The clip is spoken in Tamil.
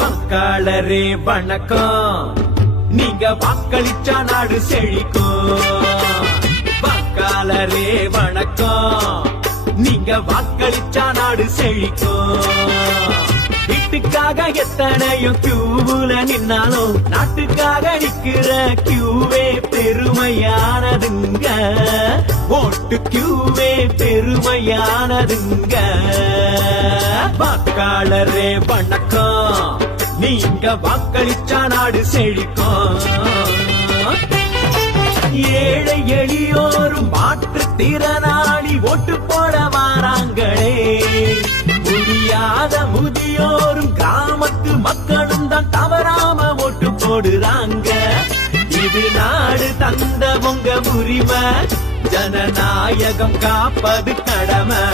வாக்காளரே வணக்கம், நீங்க வாக்களிச்சா நாடு செழிக்கும். வாக்காளரே வணக்கம், நீங்க வாக்களிச்சா நாடு செழிக்கும். வீட்டுக்காக எத்தனையும் கியூவுல நின்னாலும் நாட்டுக்காக நிக்கிற கியூவே பெருமையானதுங்க. ஓட்டு கியூவே பெருமையானதுங்க. வாக்காளரே வணக்கம், நீங்க வாக்களிச்சா நாடு செழிக்கும். ஏழை எளியோரும் மாற்றுத்திறனாளி ஓட்டு போட வாராங்களே. முடியாத முதியோரும் கிராமத்து மக்களும் தான் தவறாம ஓட்டு போடுறாங்க. இது நாடு தந்த உங்க உரிமை, ஜனநாயகம் காப்பது கடமை.